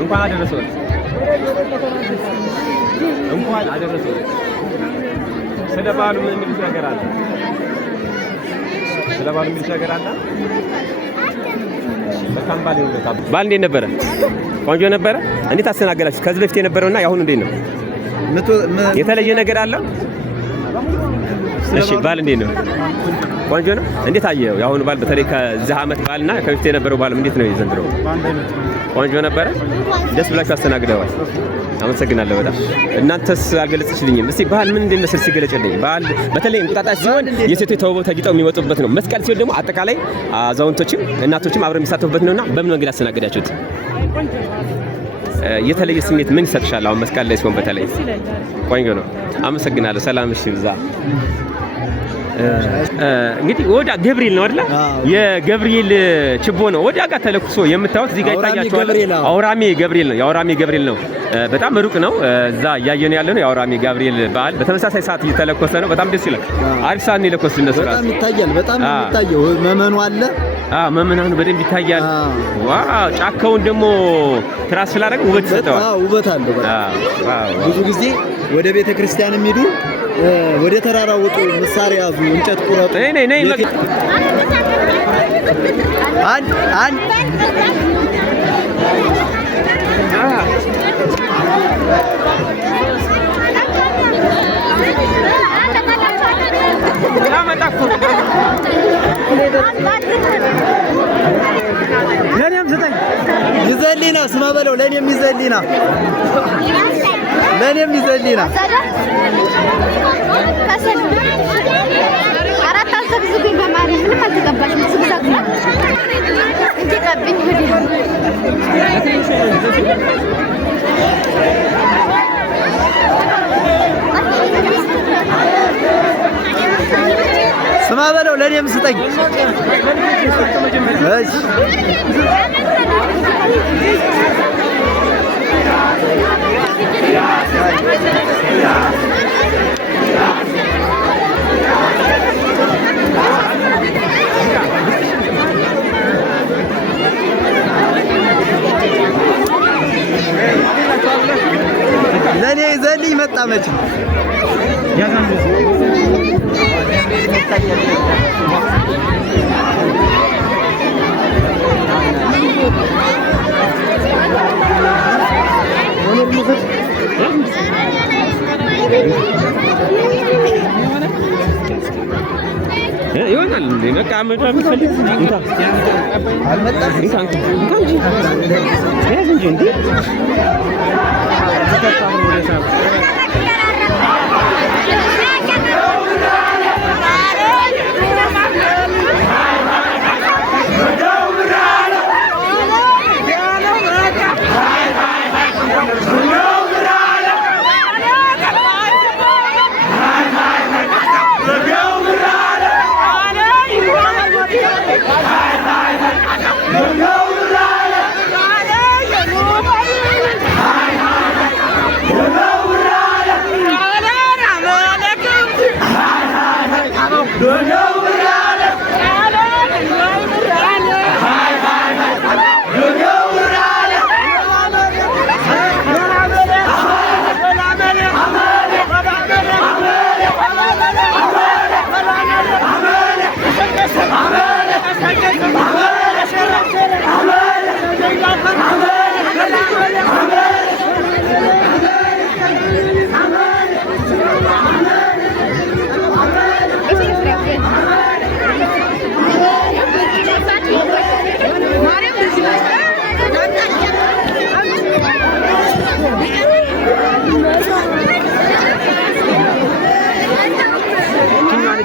እንኳን አደረሰው እንኳን አደረሰው። ስለ በዓሉ ምን የሚሉት ነገር አለ? ስለ በዓሉ የሚሉት ነገር አለ? በጣም በዓል እንዴት ነበረ? ቆንጆ ነበረ። እንዴት አስተናገዳችሁ? ከዚህ በፊት የነበረውና ያሁኑ እንዴት ነው? የተለየ ነገር አለ? እሺ በዓል እንዴት ነው? ቆንጆ ነው። እንዴት አየው? ያሁኑ በዓል በተለይ ከዚህ ዓመት በዓልና ከፊት የነበረው በዓል እንዴት ነው የዘንድሮ? ቆንጆ ነበረ። ደስ ብላችሁ አስተናግደዋል። አመሰግናለሁ በጣም። እናንተስ አልገለጽሽልኝም። እስቲ በዓል ምን እንደሚመስል ሲገለጽልኝ። በዓል በተለይ እንቁጣጣሽ ሲሆን የሴቶች ተውበው ተጊጠው የሚወጡበት ነው። መስቀል ሲሆን ደግሞ አጠቃላይ አዛውንቶችም እናቶችም አብረው የሚሳተፉበት ነውና በምን መንገድ አስተናግዳችሁት? የተለየ ስሜት ምን ይሰጥሻል? አሁን መስቀል ላይ ሲሆን በተለይ ቆንጆ ነው። አመሰግናለሁ። ሰላም እሺ ብዛ እንግዲህ ወዳ ገብርኤል ነው አይደል? የገብርኤል ችቦ ነው ወዳ ጋር ተለኩሶ የምታዩት እዚህ ጋር ይታያችኋል። አውራሜ ገብርኤል ነው። የአውራሜ ገብርኤል ነው። በጣም ሩቅ ነው። እዛ እያየን ያለ ነው የአውራሜ ገብርኤል በዓል በተመሳሳይ ሰዓት እየተለኮሰ ነው። በጣም ደስ ይላል። አሪፍ ሰዓት ነው የለኮሱት እነሱ። በጣም ይታያል። በጣም የሚታየው መመኑ አለ። መመናኑ በደንብ ይታያል። ዋው! ጫካውን ደግሞ ትራስ ስላደረገ ውበት ይሰጠዋል። ውበት አለው። ብዙ ጊዜ ወደ ቤተ ክርስቲያን የሚሄዱ ወደ ተራራ ወጡ፣ መሳሪያ ያዙ፣ እንጨት ቁረጡ። ነይ አንድ ለኔም ዘጠኝ ይዘሊና ስማ በለው። ለኔም ይዘሊና አራት አዘግዝጉኝ በማርያም ምንም አልተቀባሽም። ስብዛት እንጂ ቀብኝ ወዲህ ስማ በለው። ለኔም ስጠኝ። እሺ ለኔ ይዘልኝ መጣ መች ይሆናል እንዴ? በቃ አመጣ ምፈልግ እንታ አልመጣም። እንታ እንጂ ያዝ እንጂ እንዴ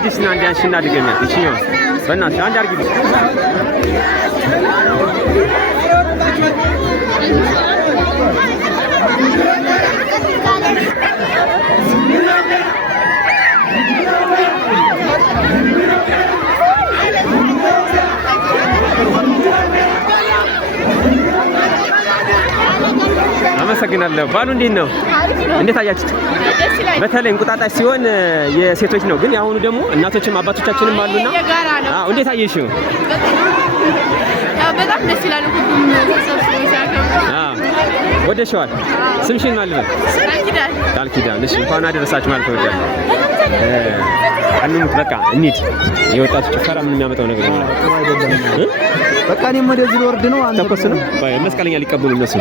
Disini andiyan şimdi hadi gelin. İçiyor. Ben nasıl? Andiyan gibi. አመሰግናለሁ። ባሉ እንዴት ነው? እንዴት አያችሁት? በተለይ እንቁጣጣሽ ሲሆን የሴቶች ነው፣ ግን ያሁኑ ደግሞ እናቶችም አባቶቻችንም አሉና አዎ፣ እንዴት አየሽው? በጣም ደስ ይላል። ሁሉም ተሰብስበው ሲያከብሩ ወደሽዋል? ስምሽን ማለት ቃል ኪዳን። እሺ እንኳን አደረሳችሁ ማለት እወዳለሁ። አንሙት በቃ እንሂድ። የወጣቱ ጭፈራ ምን የሚያመጣው ነገር ነው? በቃ እኔም ወደዚህ ልወርድ ነው። አንተ ተኮስ ነው መስቀለኛ ሊቀበሉ እነሱ